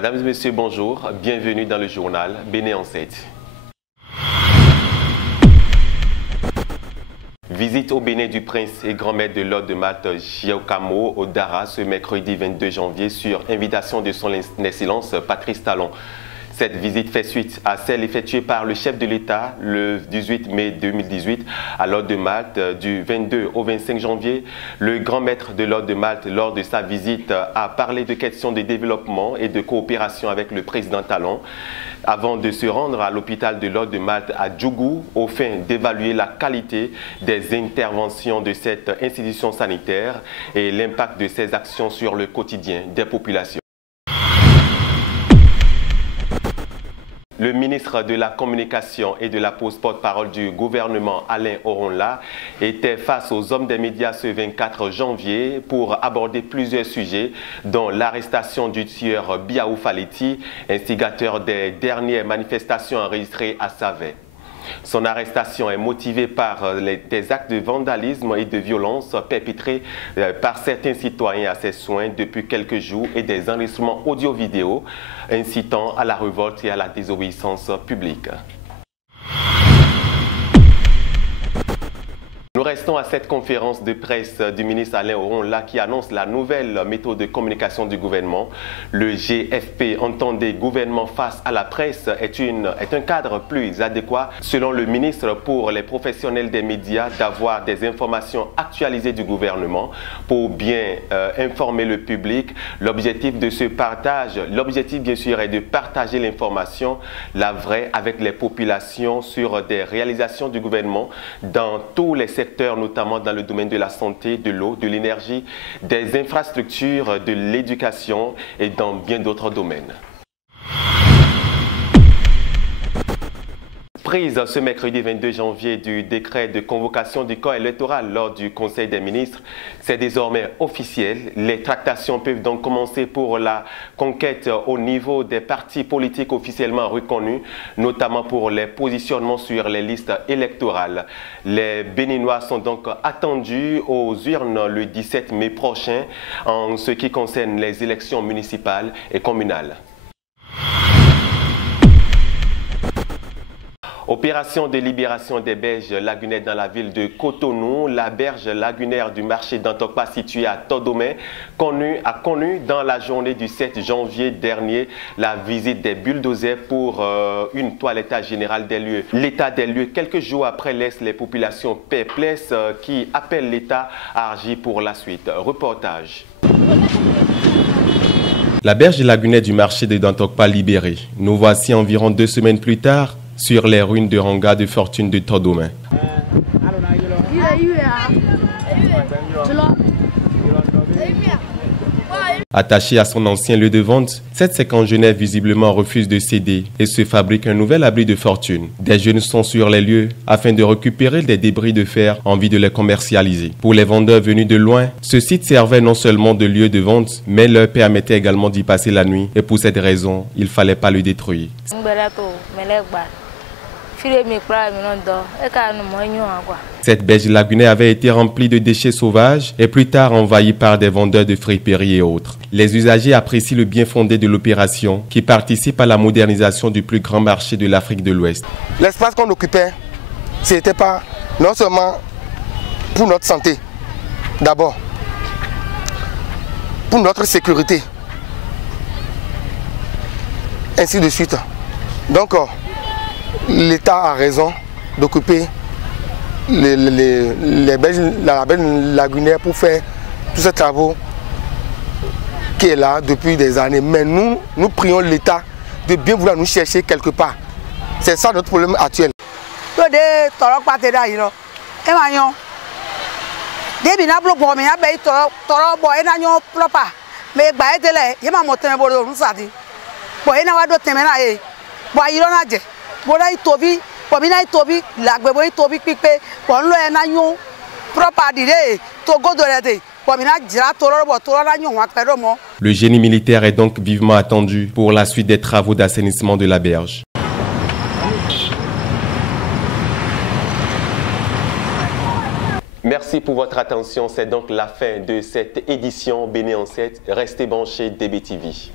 Mesdames et messieurs, bonjour. Bienvenue dans le journal Bénin en 7. Visite au Bénin du prince et grand maître de l'ordre de Malte Giacomo Odara ce mercredi 22 janvier sur invitation de son Excellence Patrice Talon. Cette visite fait suite à celle effectuée par le chef de l'État le 18 mai 2018 à l'ordre de Malte. Du 22 au 25 janvier, le grand maître de l'ordre de Malte, lors de sa visite, a parlé de questions de développement et de coopération avec le président Talon, avant de se rendre à l'hôpital de l'ordre de Malte à Djougou, au fin d'évaluer la qualité des interventions de cette institution sanitaire et l'impact de ses actions sur le quotidien des populations. Le ministre de la Communication et de la Pose porte-parole du gouvernement, Alain Oronla, était face aux hommes des médias ce 24 janvier pour aborder plusieurs sujets, dont l'arrestation du tueur Biaou Faleti, instigateur des dernières manifestations enregistrées à Savet. Son arrestation est motivée par des actes de vandalisme et de violence perpétrés par certains citoyens à ses soins depuis quelques jours et des enregistrements audio-vidéo incitant à la révolte et à la désobéissance publique. Nous restons à cette conférence de presse du ministre Alain Oronla qui annonce la nouvelle méthode de communication du gouvernement. Le GFP, entendez gouvernement face à la presse, est un cadre plus adéquat, selon le ministre, pour les professionnels des médias d'avoir des informations actualisées du gouvernement pour bien informer le public. L'objectif de ce partage, l'objectif bien sûr est de partager l'information, la vraie, avec les populations sur des réalisations du gouvernement dans tous les secteurs, notamment dans le domaine de la santé, de l'eau, de l'énergie, des infrastructures, de l'éducation et dans bien d'autres domaines. Prise ce mercredi 22 janvier du décret de convocation du corps électoral lors du Conseil des ministres, c'est désormais officiel. Les tractations peuvent donc commencer pour la conquête au niveau des partis politiques officiellement reconnus, notamment pour les positionnements sur les listes électorales. Les Béninois sont donc attendus aux urnes le 17 mai prochain en ce qui concerne les élections municipales et communales. Opération de libération des berges lagunaires dans la ville de Cotonou. La berge lagunaire du marché d'Antokpa située à Todomé a connu dans la journée du 7 janvier dernier la visite des bulldozers pour une toilettage générale des lieux. L'état des lieux, quelques jours après, laisse les populations perplexes qui appellent l'État à agir pour la suite. Reportage. La berge lagunaire du marché de Dantokpa libérée. Nous voici environ 2 semaines plus tard sur les ruines de Ranga de Fortune de Todomé. Attaché à son ancien lieu de vente, cette cinquantenaire visiblement refuse de céder et se fabrique un nouvel abri de fortune. Des jeunes sont sur les lieux afin de récupérer des débris de fer en vue de les commercialiser. Pour les vendeurs venus de loin, ce site servait non seulement de lieu de vente, mais leur permettait également d'y passer la nuit et pour cette raison, il ne fallait pas le détruire. Cette berge lagunaire avait été remplie de déchets sauvages et plus tard envahie par des vendeurs de friperies et autres. Les usagers apprécient le bien fondé de l'opération qui participe à la modernisation du plus grand marché de l'Afrique de l'Ouest. L'espace qu'on occupait, ce n'était pas non seulement pour notre santé, d'abord, pour notre sécurité, ainsi de suite. Donc, l'État a raison d'occuper la berge lagunaire pour faire tous ces travaux qui est là depuis des années. Mais nous prions l'État de bien vouloir nous chercher quelque part. C'est ça notre problème actuel. Le génie militaire est donc vivement attendu pour la suite des travaux d'assainissement de la berge. Merci pour votre attention. C'est donc la fin de cette édition Bénin en 7. Restez branchés DBTV.